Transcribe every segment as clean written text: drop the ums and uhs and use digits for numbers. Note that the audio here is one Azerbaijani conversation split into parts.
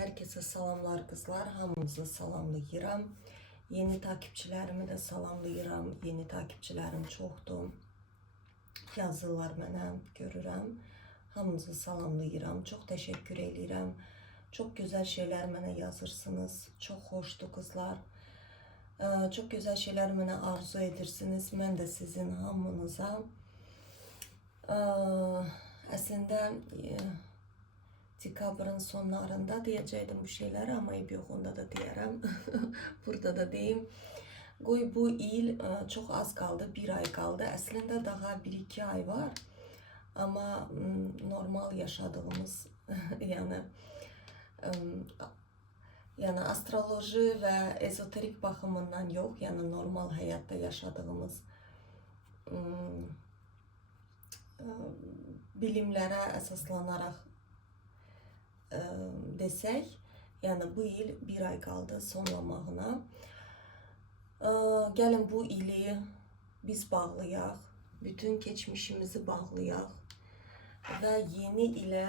Herkese salamlar kızlar, hamınızı salamlayıram. Yeni takipçilerimi de salamlayıram. Yeni takipçilerim çoxdur. Yazırlar mənə, görürəm. Hamınızı salamlayıram. Çox təşəkkür edirəm. Çox gözəl şeyler mənə yazırsınız. Çox xoşdur kızlar. Çok güzel şeyler mənə arzu edirsiniz. Mən də sizin hamınıza. Əslində dekabrın sonlarında diyecektim bu şeyleri ama yok, onda da diyerem. Burada da deyim. Qoy bu il çok az kaldı, bir ay kaldı. Aslında daha 1-2 ay var. Ama normal yaşadığımız yani astroloji ve ezoterik bakımından yok. Yani normal hayatta yaşadığımız bilimlere esaslanarak desek, yani bu il bir ay kaldı sonlamağına. Gelin bu ili biz bağlayaq, bütün geçmişimizi bağlayaq ve yeni ile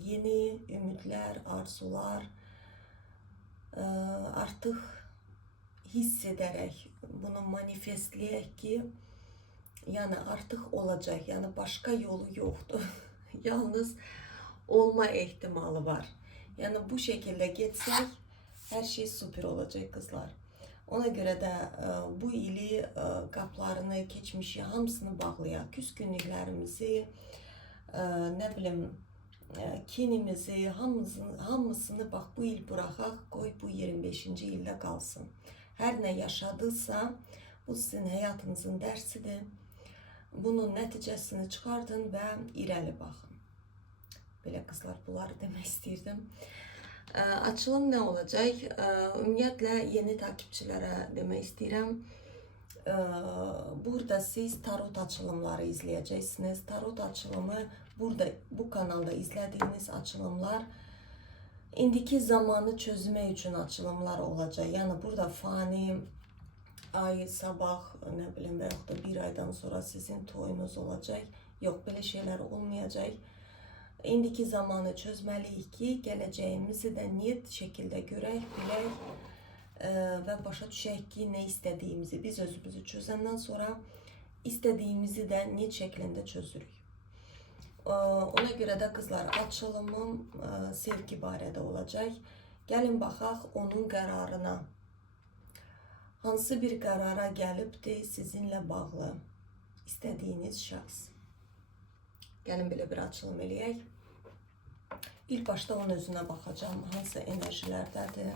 yeni ümitler, arzular artık hissederek bunu manifestleyek ki yani artık olacak, yani başka yolu yoktu. Yalnız olma ihtimali var. Yani bu şekilde geçsek her şey süper olacak kızlar. Ona göre de bu ili kaplarını, geçmişi hamısını bağlayaq. Küskünlüklerimizi, ne bileyim kinimizi, hamısını bak bu il bırakaq, koy bu 25-ci ildə qalsın. Her ne yaşadısa bu sizin hayatınızın dersidir. Bunun neticesini çıkartın ve irəli baxın. Böyle kızlar, bunları demek istirdim. Açılım ne olacak? Ümumiyyətlə yeni takipçilere demek istedim. Burada siz tarot açılımları izleyeceksiniz. Tarot açılımı burada bu kanalda izlediğiniz açılımlar indiki zamanı çözme için açılımlar olacak. Yani burada fani ay, sabah, ne bileyim veyahut da bir aydan sonra sizin toyunuz olacak. Yok, böyle şeyler olmayacak. İndiki zamanı çözmeliyiz ki geleceğimizi de niyet şekilde görək, bilək ve başa düşək ki ne istediğimizi biz özümüzü çözenden sonra istediğimizi de niyet şeklinde çözürük. Ona göre de kızlar açılımım sevgi barədə olacak. Gelin baxaq onun kararına. Hansı bir karara gelip de sizinle bağlı istediğiniz şahs. Gelin belə bir açılım eləyək. İlk başta onun özüne bakacağım. Hansı enerjilərdədir,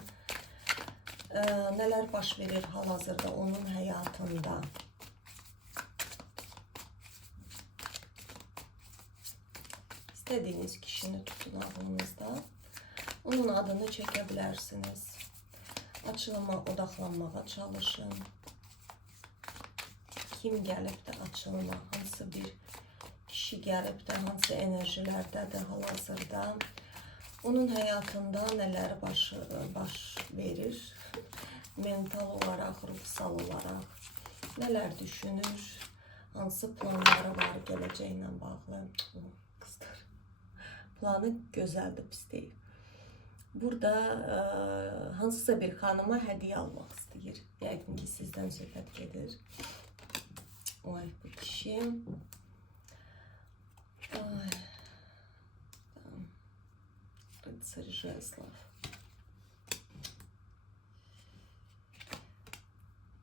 neler baş verir hal-hazırda onun hayatında. İstediğiniz kişini tutun ağlınızda. Onun adını çekebilirsiniz. Açılıma odaklanmağa çalışın. Kim gelip de açılıma, hansı bir kişi gelip de hansı enerjilerde de hal-hazırda onun hayatında neler baş verir, mental olarak, ruhsal olarak neler düşünür, hansı planları var geleceğine bağlı. Kızlar, planı güzeldi, pis değil. Burada hansısa bir hanıma hediye almak istiyor. Yəqin ki sizden söhbət gedir. Oy, bu kişi. Ay. Rıцарь жезлов.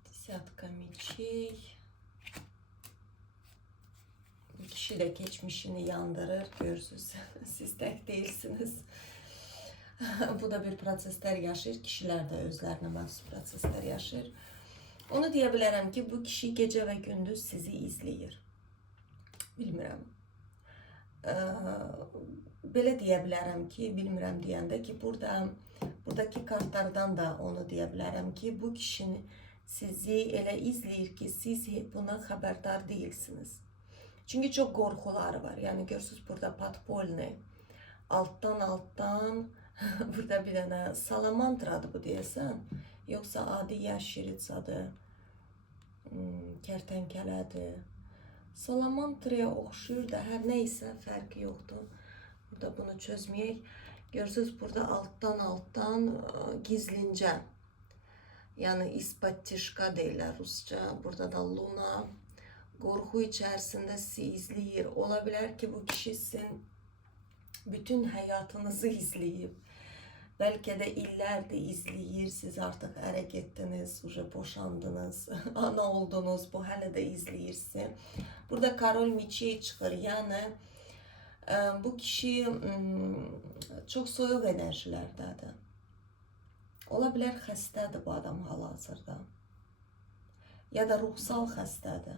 Десятка мечей. Bu kişi de geçmişini yandırır. Görürsünüz. Siz tek değilsiniz. Bu da bir prosesler yaşayır. Kişiler de özlerine məxsus prosesler yaşayır. Onu deyə bilərəm ki, bu kişi gece ve gündüz sizi izleyir. Bilmirəm. Belə deyə bilərəm ki, bilmirəm deyəndə ki, buradaki kartlardan da onu deyə bilərəm ki, bu kişinin sizi elə izləyir ki, siz buna xəbərdar değilsiniz. Çünkü çok qorxuları var. Yani görürsünüz burada podpolni. Alttan burada bir dənə salamantradır bu deyəsən. Yoksa adi yaşiricadır, kertenkələdir. Salamantraya oxşuyur da, hər neysə fərqi yoxdur. Burada bunu çözməyək. Görürsünüz burada alttan gizlince. Yani ispatişka deyirlər Rusça. Burada da Luna. Qorxu içərisində sizi izləyir. Ola bilər ki, bu kişi sizin bütün həyatınızı izləyib. Bəlkə də illərdir izləyir, siz artıq ərə getdiniz, boşandınız, ana oldunuz, bu hələ də izləyirsin. Burada Karol Miçey çıxır, yəni bu kişi çox soyuq enerjilərdədir. Ola bilər xəstədir bu adam hal-hazırda, ya da ruhsal xəstədir.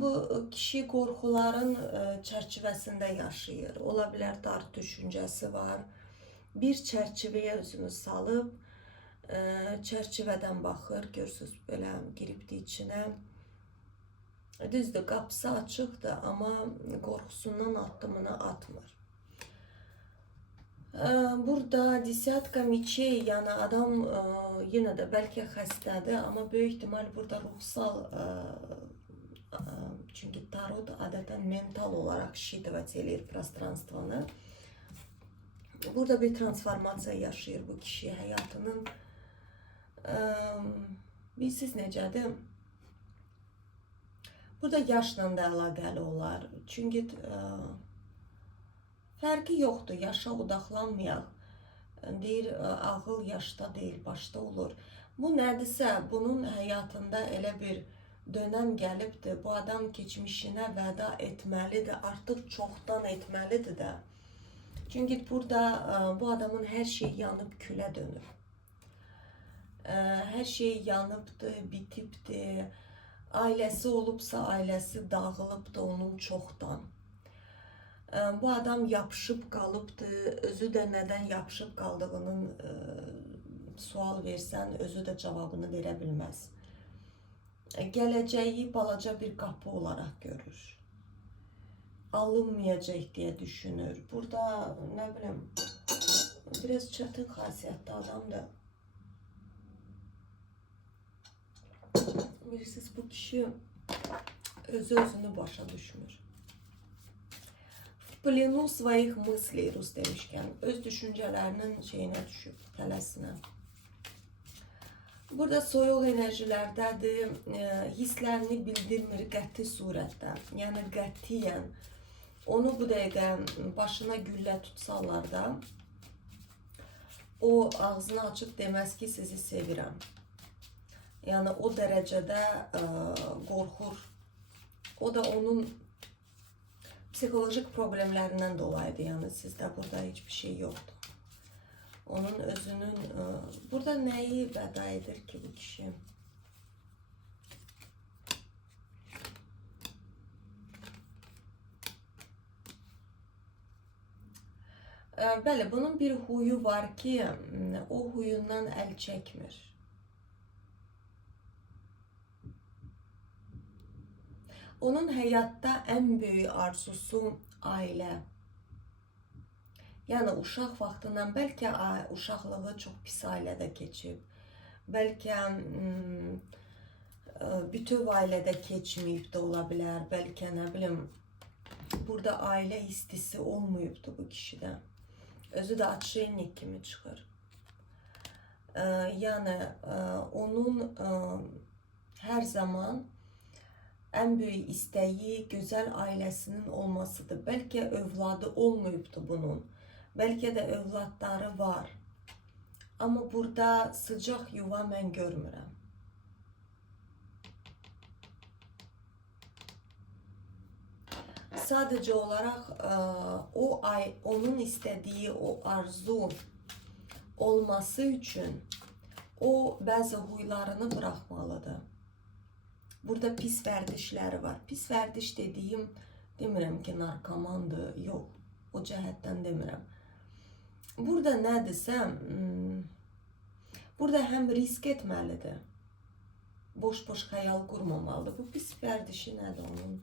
Bu kişi qorxuların çərçivəsində yaşayır. Ola bilər dar düşüncəsi var. Bir çərçivəyə özünü salıb, çərçivədən baxır, görürsünüz, belə giribdir içinə. Düzdür, qapısı açıqdır, amma qorxusundan addımını atmır. Burada desyatka miçey, yəni adam yenə də bəlkə xəstədir, amma böyük ihtimal burada ruhsal, çünki tarot adətən mental olaraq şidət eləyir prostranstvanı. Burada bir transformasiya yaşayır bu kişi həyatının. Bilirsiniz necədir? Burada yaşla da əlaqəli olar. Çünki fərqi yoxdur, yaşa odaqlanmayaq. Deyir, ağıl yaşda deyil, başda olur. Bu nədirsə, bunun həyatında elə bir dönəm gəlibdir. Bu adam keçmişinə vəda etməlidir, artıq çoxdan etməlidir də. Çünki burada bu adamın hər şey yanıb külə dönür. Hər şey yanıbdır, bitibdir. Ailəsi olubsa, ailəsi dağılıbdır onun çoxdan. Bu adam yapışıb qalıbdır, özü də nədən yapışıb qaldığının sual versən, özü də cavabını verə bilməz. Gələcəyi balaca bir qapı olaraq görür. Alınmayacaq deyə düşünür. Burada, nə bilim, biraz çətin xasiyyətli adamdır. Bilirsiniz, bu kişi özü-özünü başa düşmür. В плену своих мыслей, Rus demişkən, öz düşüncələrinin şeyinə düşüb, tələsinə. Burada soyuq enerjilərdədir, hisslərini bildirmir qəti surətdə. Yəni qətiyyən onu bu dəqiqə başına güllə tutsalar da, o ağzını açıb deməz ki, sizi sevirəm. Yəni o dərəcədə qorxur. O da onun psixolojik problemlərindən dolayıdır. Yəni sizdə burada heç bir şey yoxdur. Onun özünün burada nəyi vəda edir ki bu kişi? Bəli, bunun bir huyu var ki, o huyundan əl çəkmir. Onun həyatda ən böyük arzusu ailə. Yəni uşaq vaxtından, bəlkə uşaqlığı çox pis ailədə keçib, bəlkə bütöv ailədə keçməyib də ola bilər, bəlkə nə bilim, burada ailə hissisi olmayıbdı bu kişidə. Özü də atşelnik kimi çıxır. Yəni onun hər zaman ən böyük istəyi gözəl ailəsinin olmasıdır. Bəlkə övladı olmayıbdı bunun. Bəlkə də övladları var. Amma burada sıcaq yuva mən görmürəm. Sadəcə olaraq onun istədiyi o arzu olması üçün o bəzi huylarını buraxmalıdır. Burada pis vərdişləri var. Pis vərdiş dediyim, demirəm ki, narkomandır, yox. O cəhətdən demirəm. Burada nədirsə, burada həm risk etməlidir, boş-boş xəyal qurmamalıdır. Bu pis vərdişi nədir onun?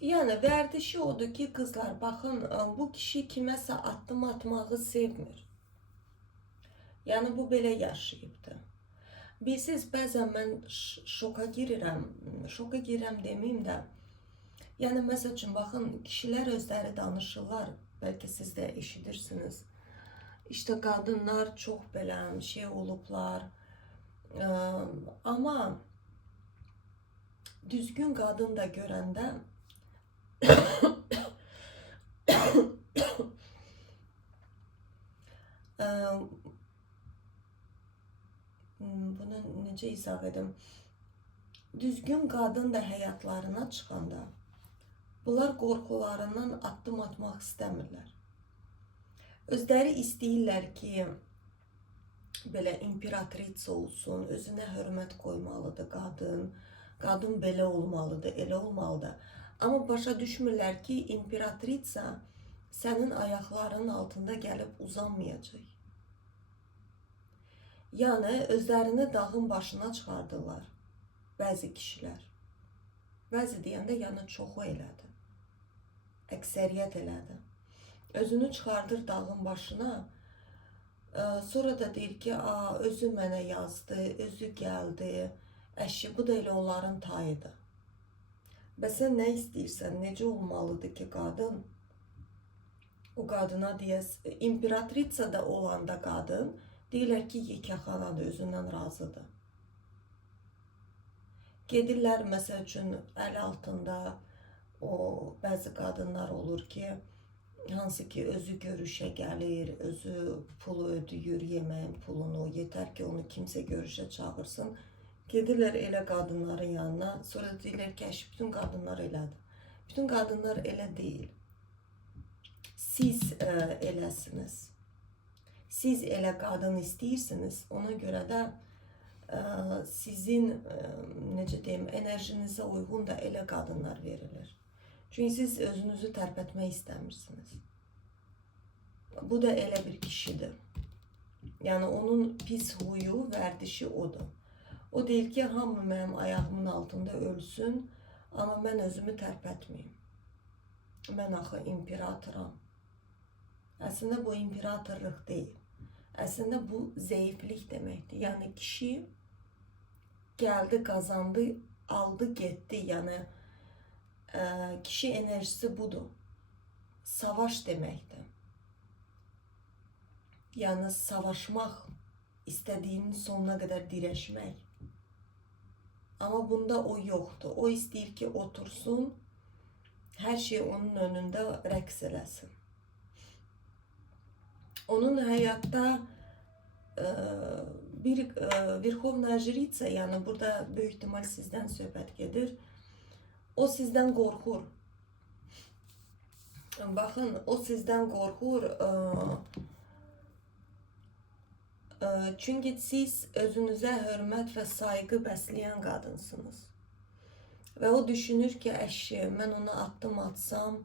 Yəni vərdişi odur ki, qızlar, baxın, bu kişi kiməsə addım atmağı sevmir. Yəni bu belə yaşayıbdı. Bilirsiniz, bəzən mən şoka girirəm. Şoka girirəm deməyim də. Yəni məsəl üçün baxın, kişilər özləri danışırlar. Bəlkə siz də eşidirsiniz. İşte qadınlar çox belə şey olublar. Amma düzgün qadın da görəndə bunu necə izah edim? Düzgün qadın da həyatlarına çıxanda bunlar qorxularından addım atmaq istəmirlər. Özləri istəyirlər ki, belə imperatriça olsun, özünə hörmət qoymalıdır qadın. Qadın belə olmalıdır, elə olmalıdır. Amma başa düşmürlər ki, imperatriça sənin ayaqlarının altında gəlib uzanmayacaq. Yəni, özlərini dağın başına çıxardırlar bəzi kişilər. Bəzi deyəndə, yəni çoxu elədi. Əksəriyyət elədi. Özünü çıxardır dağın başına. Sonra da deyir ki, özü mənə yazdı, özü gəldi. Əşi, bu da elə onların tayıdır. Və sən nə istəyirsən, necə olmalıdır ki, qadın? O qadına deyəs, imperatriça da olanda qadın, deyirlər ki, yekəxanadır, özündən razıdır. Gedirlər, məsəl üçün, əl altında o bəzi qadınlar olur ki, hansı ki, özü görüşə gəlir, özü pulu ödəyir, yeməyin pulunu, yetər ki, onu kimsə görüşə çağırsın. Gedirlər elə qadınların yanına, sonra deyirlər ki, bütün qadınlar elədir. Bütün qadınlar elə deyil. Siz eləsiniz. Siz elə qadın istəyirsiniz, ona görə də sizin, necə deyim, enerjinizə uyğun da elə qadınlar verilir. Çünki siz özünüzü tərpətmək istəmirsiniz. Bu da elə bir kişidir. Yəni, onun pis huyu, vərdişi odur. O deyir ki, hamı mənim ayağımın altında ölsün, amma mən özümü tərpətməyim. Mən axı imperatoram. Əslində bu imperatorluq deyil. Əslində bu zəiflik deməkdir. Yəni kişi gəldi, qazandı, aldı, getdi. Yəni kişi enerjisi budur. Savaş deməkdir. Yəni savaşmaq, istədiyinin sonuna qədər dirəşmək. Amma bunda o yoxdur. O istəyir ki, otursun, hər şey onun önündə rəqs eləsin. Onun həyatda bir Verxovna Jriца, yəni burada böyük ihtimal sizdən söhbət gedir. O sizdən qorxur. Baxın, o sizdən qorxur. Çünki siz özünüzə hörmət və sayğı bəsləyən qadınsınız. Və o düşünür ki, əşi, mən ona addım atsam,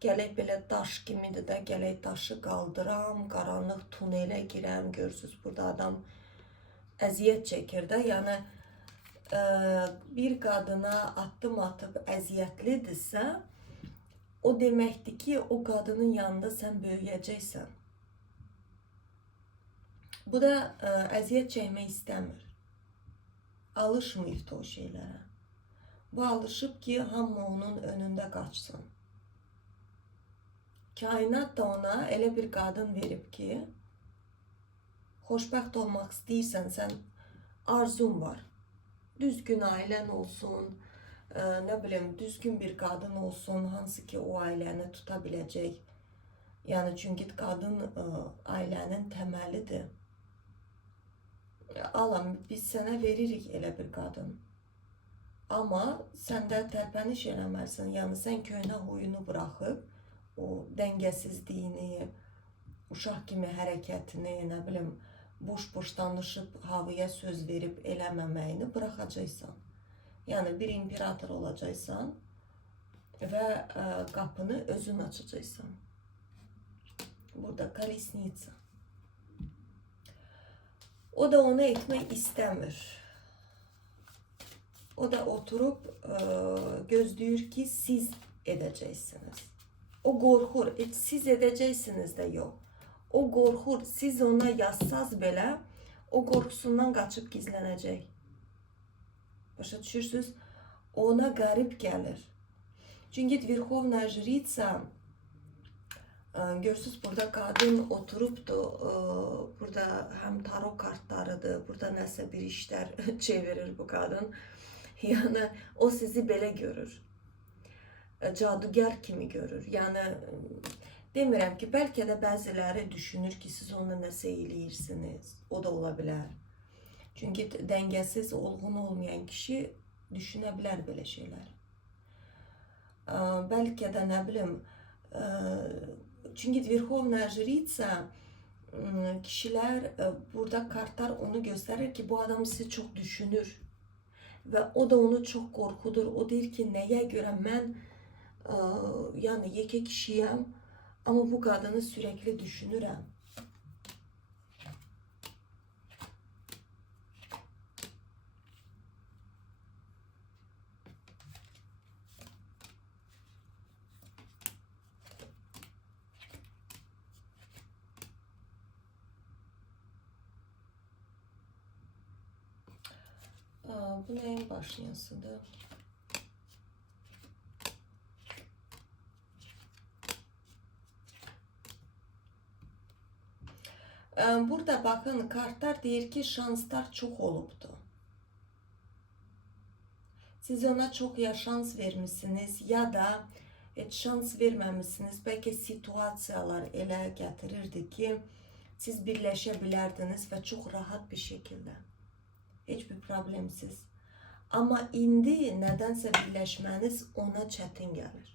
gələk belə daş kimidir də, gələk daşı qaldıram, qaranlıq tunelə girəm, görürsünüz, burada adam əziyyət çəkir də. Yəni, bir qadına addım atıb əziyyətlidirsə, o deməkdir ki, o qadının yanında sən böyüyəcəksən. Bu da əziyyət çəkmək istəmir. Alışmayıb da o şeylərə. Bu alışıb ki, hamı onun önündə qaçsın. Kainat da ona elə bir qadın verib ki, xoşbəxt olmaq istəyirsən, sən arzun var. Düzgün ailən olsun, nə bilim, düzgün bir qadın olsun, hansı ki o ailəni tuta biləcək. Yəni, çünki qadın ailənin təməlidir. Alam, biz sənə veririk elə bir qadın. Amma sən də tərpəniş eləmərsən. Yəni, sən köhnə huyunu buraxıb, o dəngəsizliyini, uşaq kimi hərəkətini, nə bilim, boş-boş danışıb, havaya söz verib eləməməyini buraxacaqsan. Yəni, bir imperator olacaqsan və qapını özün açacaqsan. Burada kolesnica. O da onu etmək istəmir. O da oturub gözləyir ki, siz edeceksiniz. O qorxur, siz edeceksiniz de yox. O qorxur, siz ona yazsaz belə, o qorxusundan qaçıb gizlənəcək. Başa düşürsünüz? Ona qərib gəlir. Çünki Verxovna Jritsa, görürsünüz burada qadın oturubdur, burada həm tarot kartlarıdır, burada nəsə bir işlər çevirir bu qadın. Yəni o sizi belə görür. Cadugar kimi görür. Yəni demirəm ki, bəlkə də bəziləri düşünür ki, siz ona nəsə eləyirsiniz. O da ola bilər. Çünki dəngəsiz, olğun olmayan kişi düşünə bilər belə şeylər. Bəlkə də nə bilim, çünki Verxovna Jritsa kişilər, burada kartlar onu göstərir ki, bu adam sizi çox düşünür. Və o da onu çox qorxudur. O deyir ki, nəyə görə mən yəni yekə kişiyəm, amma bu qadını sürəkli düşünürəm. Bu nəyin başlayasıdır? Burada bakın, kartlar deyir ki, şanslar çox olubdu. Siz ona çox ya şans vermişsiniz, ya da heç şans verməmişsiniz. Bəlkə situasiyalar elə gətirirdi ki, siz birləşə bilərdiniz və çox rahat bir şəkildə. Heç bir problemsiz. Amma indi nədənsə birləşməniz ona çətin gəlir.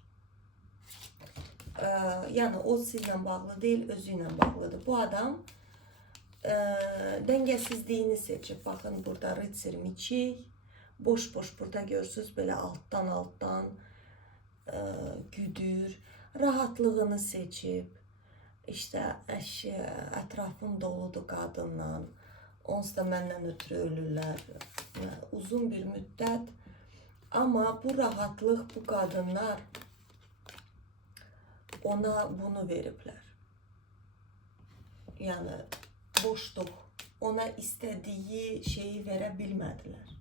Yəni o sizlə bağlı deyil, özü ilə bağlıdır. Bu adam dəngəsizliyini seçib. Baxın, burada rıtsır miçik, boş-boş burada görürsünüz, belə altdan güdür, rahatlığını seçib. İşte ətrafım doludur qadınla, onsuz da məndən ötürü ölürlər. Uzun bir müddət. Amma bu rahatlıq, bu qadınlar ona bunu veriblər. Yəni boşluq, ona istədiyi şeyi verə bilmədilər.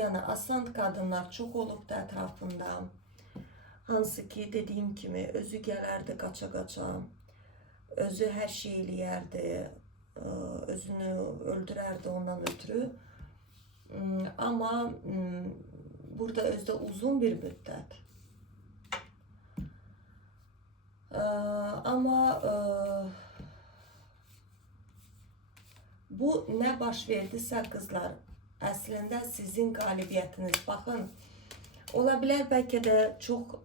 Yəni asan qadınlar çox olubdu ətrafında. Hansı ki, dediyim kimi, özü gələrdi qaça-qaça, özü hər şey eləyərdi, özünü öldürərdi ondan ötürü. Amma burada özdə uzun bir müddət. Amma bu nə baş verdisə qızlar, əslində sizin qalibiyyətiniz. Baxın, ola bilər bəlkə də çox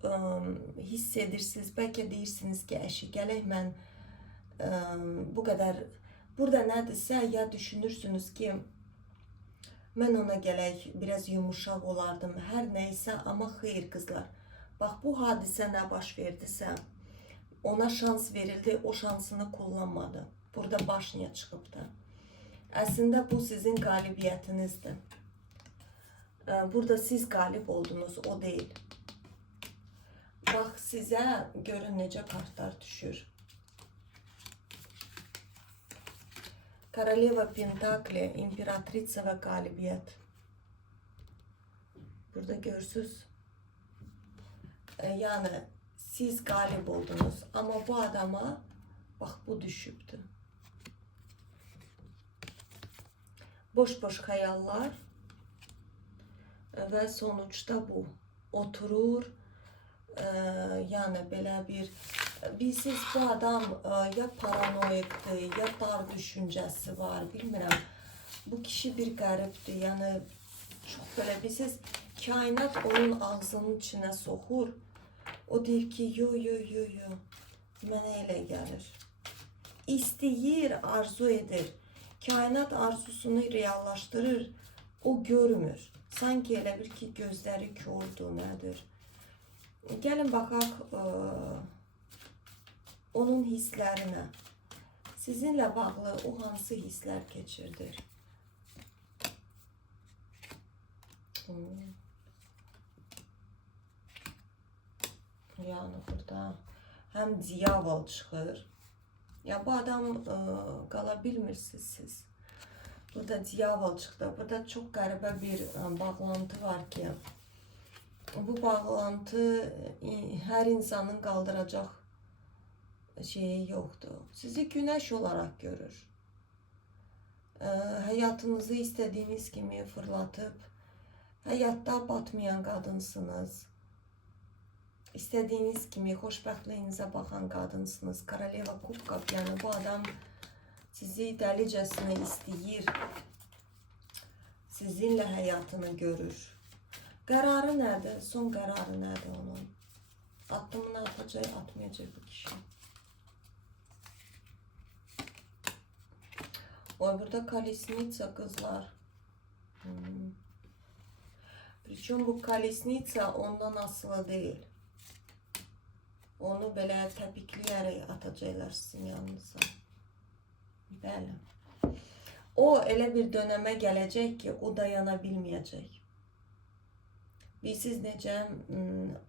hiss edirsiniz, bəlkə deyirsiniz ki, əşi gələk mən bu qədər, burada nədirsə, ya düşünürsünüz ki, mən ona gələk, biraz yumuşaq olardım, hər nəysə, amma xeyr qızlar. Bax, bu hadisə nə baş verdisə, ona şans verildi, o şansını kullanmadı. Burada baş niyə çıxıbdı? Əslində bu sizin qalibiyyətinizdir. Burada siz qalib oldunuz, o deyil. Bax, sizə görün necə kartlar düşür. Koroleva Pentakli, İmperatriça və qalibiyyət. Burada görürsünüz. Yəni siz qalib oldunuz, amma bu adama bax bu düşübdür. Boş-boş xəyallar və sonuçda bu oturur. Yəni belə bir, bilsiz bu adam ya paranoikdir, ya dar düşüncəsi var, bilmirəm. Bu kişi bir qəribdir, yəni çox belə, bilsiz, kainat onun ağzının içinə soxur. O deyir ki, yo, mənə elə gəlir. İstəyir, arzu edir. Kainat arzusunu reallaşdırır, o görmür. Sanki elə bir ki, gözləri kördür, nədir? Gəlin baxaq onun hisslərinə. Sizinlə bağlı o hansı hisslər keçirdir? Yani burada hem diyavol çıxır. Ya bu adam qala bilmirsiniz siz. Burada diyavol çıxdı. Burada çok qəribə bir bağlantı var ki, bu bağlantı her insanın qaldıracaq şeyi yoxdur. Sizi güneş olarak görür. Hayatınızı istediğiniz gibi fırlatıp hayatta batmayan kadınsınız. İstediğiniz gibi xoşbəxtliyinizə baxan qadınsınız. Koroleva kubka, yani bu adam sizi dəlicəsinə istəyir. Sizinle hayatını görür. Kararı nədir? Son kararı nədir onun? Atımını atacaq, atmayacaq bu kişi. Oy, burada kolesnitsa kızlar. Причем bu kolesnitsa ondan asılı değil. Onu belə təpikləyərək atacaqlar sizin yanınıza. Bəli. O elə bir dönəmə gələcək ki, o dayana bilməyəcək. Siz necə,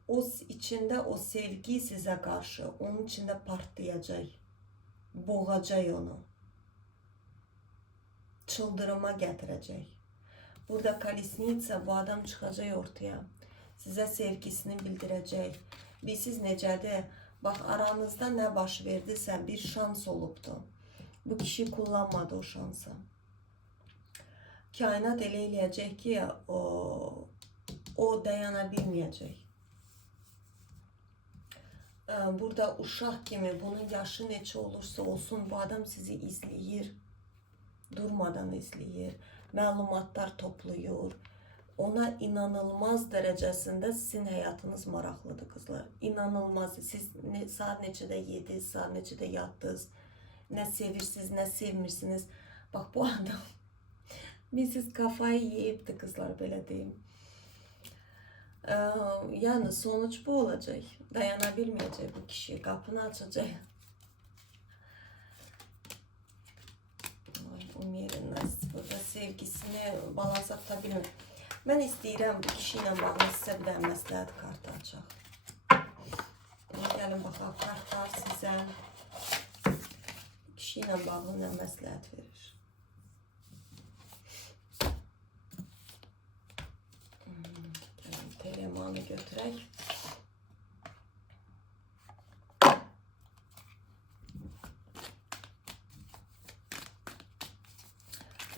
o içində o sevgi sizə qarşı, onun içində partlayacaq, boğacaq onu. Çıldırıma gətirəcək. Burada kolesnitsa, bu adam çıxacaq ortaya. Sizə sevgisini bildirəcək. Siz necədir? Bax, aranızda nə baş verdisə bir şans olubdu. Bu kişi kullanmadı o şansı. Kainat elə eləyəcək ki, o dayana bilməyəcək. Burada uşaq kimi, bunun yaşı neçə olursa olsun, bu adam sizi izləyir. Durmadan izləyir. Məlumatlar toplayır. Ona inanılmaz dərəcəsində sizin həyatınız maraqlıdır kızlar. İnanılmaz. Siz saat neçədə yediniz, saat neçədə yatdınız, nə sevirsiniz, nə sevmirsiniz. Bax, bu adam siz kafayı yiyibdi kızlar, belə deyim. Yani sonuç bu olacaq. Dayana bilməyəcək bu kişi. Qapını açacaq. Umiyorum burada sevgisini balansa tutabilir. Ben istəyirəm bu kişi ilə bağlı sizə bir də məsləhət kartı açaq. Gəlin baxaq, kartlar sizə kişi ilə bağlı nə məsləhət verir. Gəlin telemanı götürək.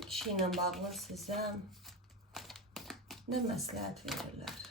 Kişi ilə bağlı sizə nə məsləhət verirlər?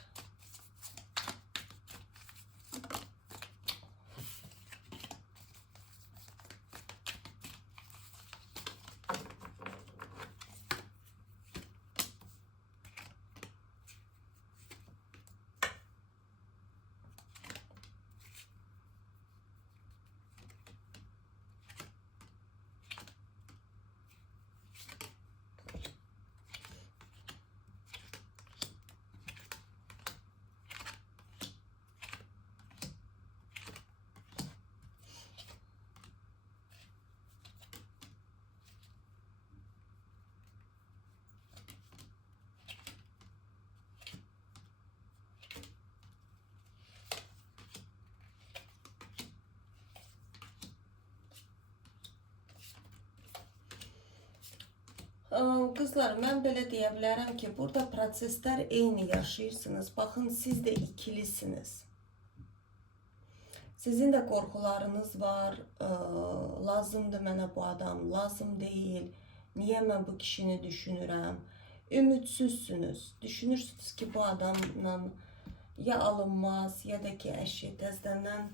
Kızlar, mən belə deyə bilərəm ki, burada proseslər eyni yaşayırsınız. Baxın, siz də ikilisiniz. Sizin də qorxularınız var. Lazımdır mənə bu adam, lazım deyil. Niyə mən bu kişini düşünürəm? Ümidsizsiniz. Düşünürsünüz ki, bu adamla ya alınmaz, ya da ki, əşi təzədən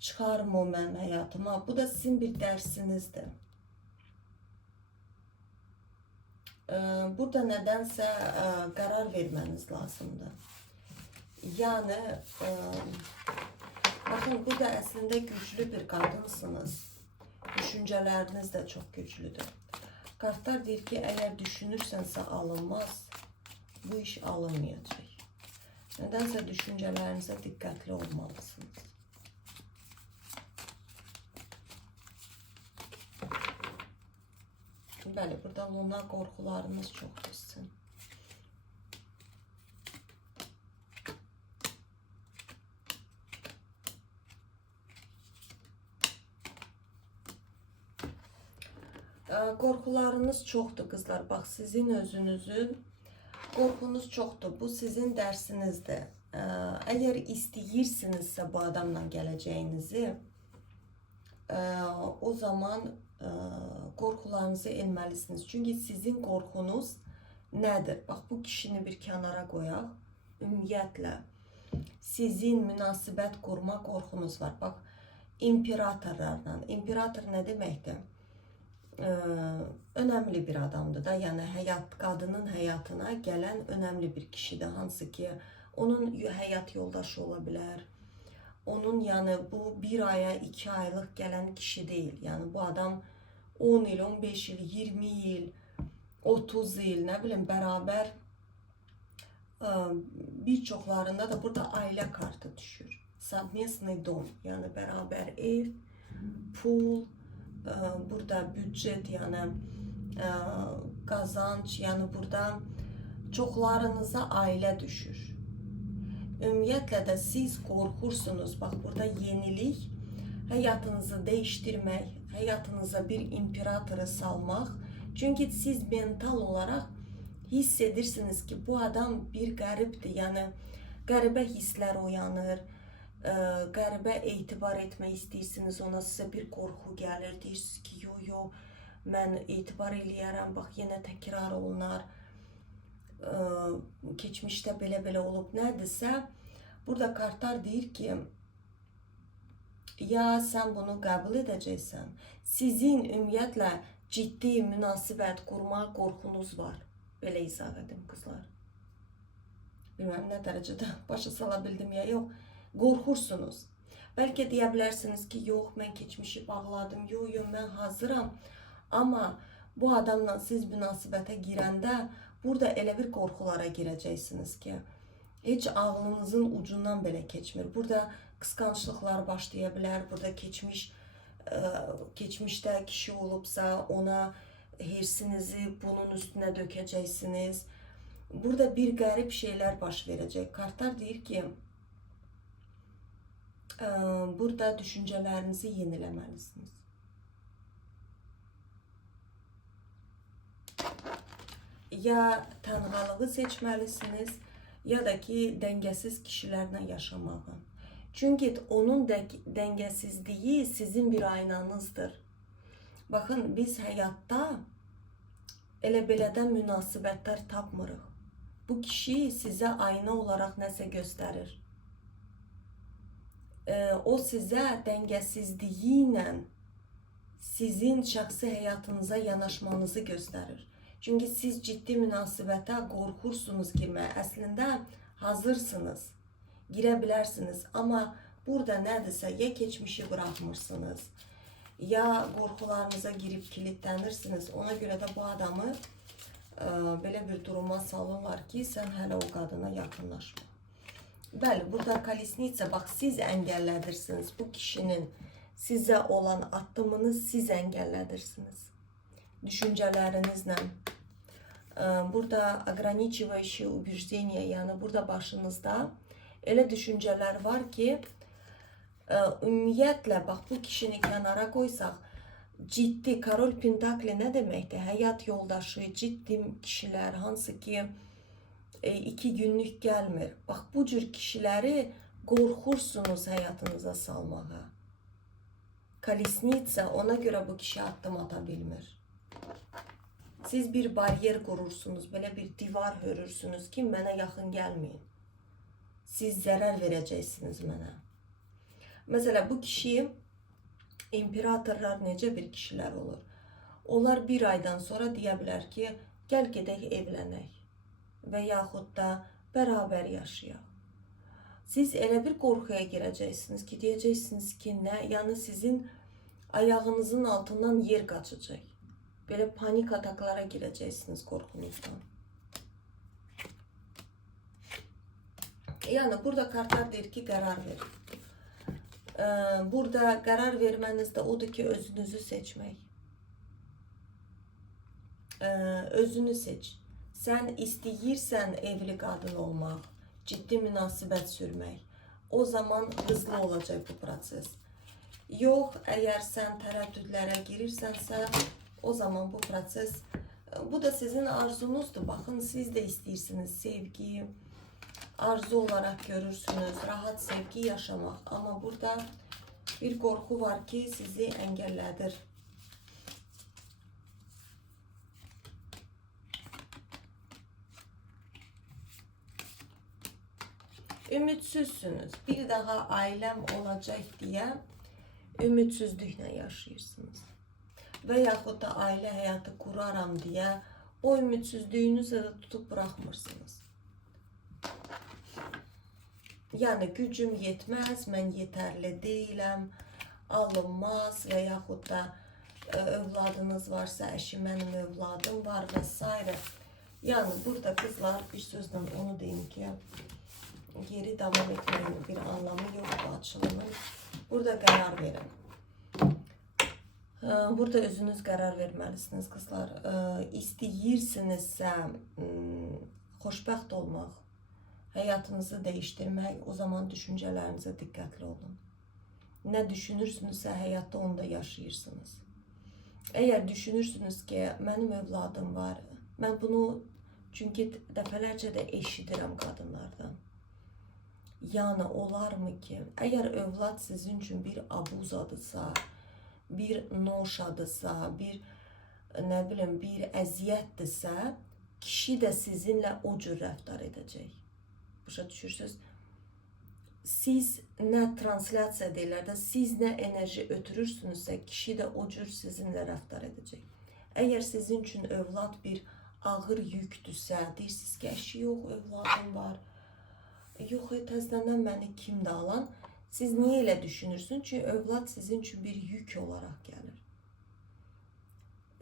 çıxarım o mənim həyatıma. Bu da sizin bir dərsinizdir. Burada nədənsə qərar verməniz lazımdır. Yəni, baxın, burada əslində güclü bir qadınsınız. Düşüncələriniz də çox güclüdür. Kartlar deyir ki, əgər düşünürsənsə alınmaz, bu iş alınmayacaq. Nədənsə düşüncələrinizə diqqətli olmalısınız. Bəli, burada luna qorxularınız çoxdur sizin. Qorxularınız çoxdur qızlar. Bax, sizin özünüzün qorxunuz çoxdur. Bu sizin dərsinizdir. Əgər istəyirsinizsə bu adamla gələcəyinizi, o zaman qorxularınızı enməlisiniz. Çünki sizin qorxunuz nədir? Bax, bu kişini bir kənara qoyaq. Ümumiyyətlə, sizin münasibət qurma qorxunuz var. Bax, imperatorlarla. İmperator nə deməkdir? Önemli bir adamdır da, yəni qadının həyatına gələn önemli bir kişidir, hansı ki onun həyat yoldaşı ola bilər. Onun yəni bu bir aya 2 aylıq gələn kişi deyil. Yəni bu adam 10 il, 15 il, 20 il, 30 il, nə bilim, bərabər bir çoxlarında da burada ailə kartı düşür. Совместный dom, yəni bərabər ev, pul, burada büdcet, yəni qazanc, yəni burada çoxlarınıza ailə düşür. Ümumiyyətlə də siz qorxursunuz. Bax, burada yenilik, həyatınızı dəyişdirmək, həyatınıza bir imperatoru salmaq. Çünki siz mental olaraq hiss edirsiniz ki, bu adam bir qəribdir. Yəni qəribə hisslər oyanır, qəribə etibar etmək istəyirsiniz, ona sizə bir qorxu gəlir, deyirsiniz ki, yo, mən etibar eləyərəm, bax, yenə təkrar olunar, keçmişdə belə olub, nədirsə, burada kartlar deyir ki, ya sən bunu qəbul edəcəksən, sizin ümumiyyətlə ciddi münasibət qurma qorxunuz var, belə izah edim qızlar. Bilməm nə dərəcədə başa sala bildim ya yox. Qorxursunuz. Bəlkə deyə bilərsiniz ki, yox, mən keçmişi bağladım, yox, mən hazıram. Amma bu adamla siz münasibətə girəndə burada elə bir qorxulara girəcəksiniz ki, heç ağlınızın ucundan belə keçmir. Burada qısqanclıqlar başlaya bilər, burada keçmişdə kişi olubsa ona hirsinizi bunun üstünə dökəcəksiniz. Burada bir qərib şeylər baş verəcək. Kartlar deyir ki, burada düşüncələrinizi yeniləməlisiniz. Ya tənhalığı seçməlisiniz, ya da ki, dəngəsiz kişilərlə yaşamağı. Çünki onun dəngəsizliyi sizin bir aynanızdır. Baxın, biz həyatda elə belədən münasibətlər tapmırıq. Bu kişi sizə ayna olaraq nəsə göstərir. O sizə dəngəsizliyi ilə sizin şəxsi həyatınıza yanaşmanızı göstərir. Çünki siz ciddi münasibətə qorxursunuz kimi, əslində hazırsınız, girə bilərsiniz. Amma burada nədirsə, ya keçmişi buraxmırsınız, ya qorxularınıza girib kilitlənirsiniz. Ona görə də bu adamı belə bir duruma salırlar ki, sən hələ o qadına yaxınlaşma. Bəli, burada kolesnitsa, bax, siz əngəllədirsiniz. Bu kişinin sizə olan addımını siz əngəllədirsiniz. Düşüncələrinizlə. Burada ограничивающие убеждения, yəni burada başınızda elə düşüncələr var ki, ümumiyyətlə, bax, bu kişini kənara qoysaq, ciddi, Karol Pentakli nə deməkdir? Həyat yoldaşı, ciddi kişilər, hansı ki, 2 günlük gəlmir. Bax, bu cür kişiləri qorxursunuz həyatınıza salmağa. Kolesnitsa, ona görə bu kişi addım ata bilmir. Siz bir bariyer qurursunuz, belə bir divar hörürsünüz ki, mənə yaxın gəlməyin. Siz zərər verəcəksiniz mənə. Məsələn, bu kişi, imperatorlar necə bir kişilər olur? Onlar bir aydan sonra deyə bilər ki, gəl gedək evlənək və yaxud da bərabər yaşayaq. Siz elə bir qorxuya girəcəksiniz ki, deyəcəksiniz ki, nə? Yəni sizin ayağınızın altından yer qaçacaq. Belə panik ataklara girəcəksiniz qorxunuzdan. Yəni burada kartlar deyir ki, qərar verin. Burada qərar verməniz də odur ki, özünüzü seçmək. Özünü seç. Sən istəyirsən evli qadın olmaq, ciddi münasibət sürmək. O zaman hızlı olacaq bu proses. Yox, əgər sən tərəddüdlərə girirsənsə, O zaman bu proses, bu da sizin arzunuzdur. Bakın siz de istiyorsunuz sevgiyi, arzu olarak görürsünüz, rahat sevgi yaşamak. Ama burada bir korku var ki sizi engelledir. Ümitsizsiniz. Bir daha ailem olacak diye ümitsizlikle yaşıyorsunuz. Və yaxud da ailə həyatı quraram deyə o ümitsizliyinizi də tutub buraxmırsınız. Yəni gücüm yetməz, mən yetərli deyiləm, alınmaz və yaxud da övladınız varsa, əşim mənim övladım var və s. Yəni burada qızlar, bir sözlə onu deyim ki, geri davam etməyin bir anlamı yoxdur açılımın. Burada qərar verin. Burada özünüz qərar verməlisiniz qızlar. İstəyirsinizsə xoşbəxt olmaq, həyatınızı dəyişdirmək, o zaman düşüncələrinizə diqqətli olun. Nə düşünürsünüzsə həyatda onu da yaşayırsınız. Əgər düşünürsünüz ki, mənim övladım var, mən bunu çünki dəfələrcə də eşidirəm qadınlardan. Yəni olarmı ki, əgər övlad sizin üçün bir abuzadısa, bir noşadısa, bir nə bilim, bir əziyyətdirsə, kişi də sizinlə o cür rəftar edəcək. Başa düşürsünüz? Siz nə translyasiya deyirlər də, siz nə enerji ötürürsünüzsə, kişi də o cür sizinlə rəftar edəcək. Əgər sizin üçün övlad bir ağır yükdürsə, deyirsiniz ki, əşi yox, övladım var, yox, təzədən məni kimdə alan, siz niyə elə düşünürsünüz? Çünki övlad sizin üçün bir yük olaraq gəlir.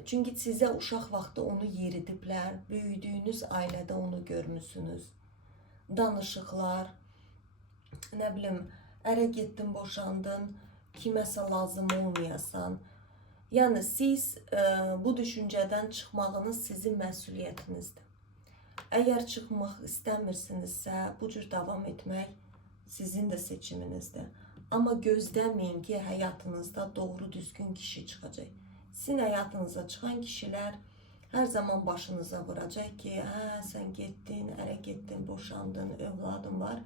Çünki sizə uşaq vaxtı onu yeridiblər, böyüdüyünüz ailədə onu görmüsünüz. Danışıqlar, nə bilim, ərə getdin, boşandın, kiməsə lazım olmayasan. Yəni siz bu düşüncədən çıxmağınız sizin məsuliyyətinizdir. Əgər çıxmaq istəmirsinizsə, bu cür davam etmək sizin də seçiminizdir. Amma gözləməyin ki, həyatınızda doğru düzgün kişi çıxacaq. Sizin həyatınıza çıxan kişilər hər zaman başınıza vuracaq ki, hə, sən getdin, ərə getdin, boşandın, övladın var.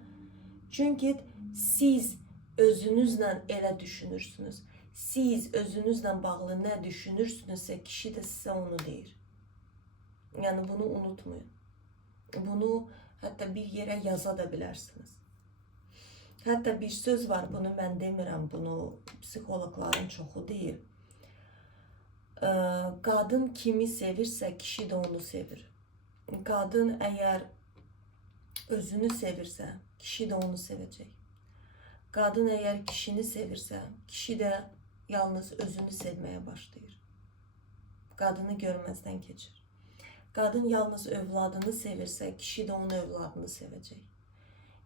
Çünki siz özünüzlə elə düşünürsünüz. Siz özünüzlə bağlı nə düşünürsünüzsə, kişi də sizə onu deyir. Yəni bunu unutmayın. Bunu hətta bir yerə yaza da bilərsiniz. Hətta bir söz var, bunu mən demirəm, bunu psixologların çoxu deyir. Qadın kimi sevirsə, kişi də onu sevir. Qadın əgər özünü sevirsə, kişi də onu sevəcək. Qadın əgər kişini sevirsə, kişi də yalnız özünü sevməyə başlayır. Qadını görməzdən keçir. Qadın yalnız övladını sevirsə, kişi də onun övladını sevəcək.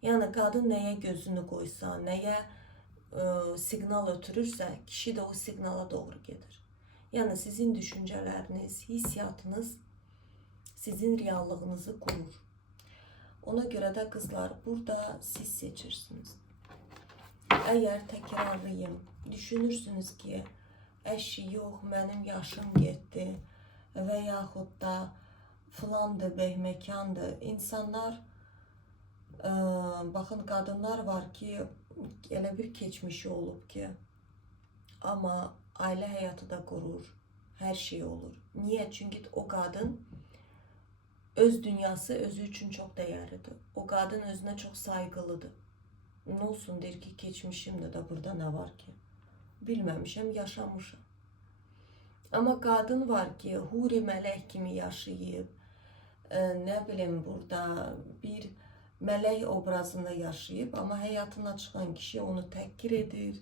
Yəni qadın nəyə gözünü qoysa, nəyə siqnal ötürürsə, kişi də o siqnala doğru gedir. Yəni sizin düşüncələriniz, hissiyatınız sizin reallığınızı qurur. Ona görə də qızlar, burada siz seçirsiniz. Əgər təkrarlayım, düşünürsünüz ki, əşi yox, mənim yaşım getdi və yaxud da filandır, behməkandır. İnsanlar, baxın, qadınlar var ki, elə bir keçmişi olub ki, amma ailə həyatı da qurur, hər şey olur. Niyə? Çünki o qadın öz dünyası özü üçün çox dəyərlidir. O qadın özünə çox sayğılıdır. Nə olsun deyir ki, keçmişimdə də burada nə var ki? Bilməmişəm, yaşamışam. Amma qadın var ki, huri mələk kimi yaşayıb, nə bilim, burada bir mələk obrazında yaşayıb, amma həyatına çıxan kişi onu təhqir edir,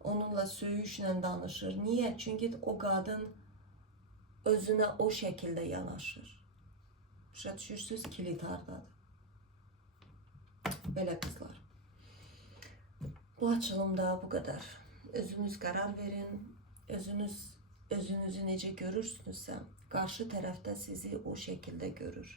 onunla söyüşlə danışır. Niyə? Çünki o qadın özünə o şəkildə yanaşır. Başa düşürsünüz, kilit hardadır. Belə qızlar. Bu açılımda bu qədər. Özünüz qərar verin, özünüzü necə görürsünüzsə, qarşı tərəfdə sizi o şəkildə görür.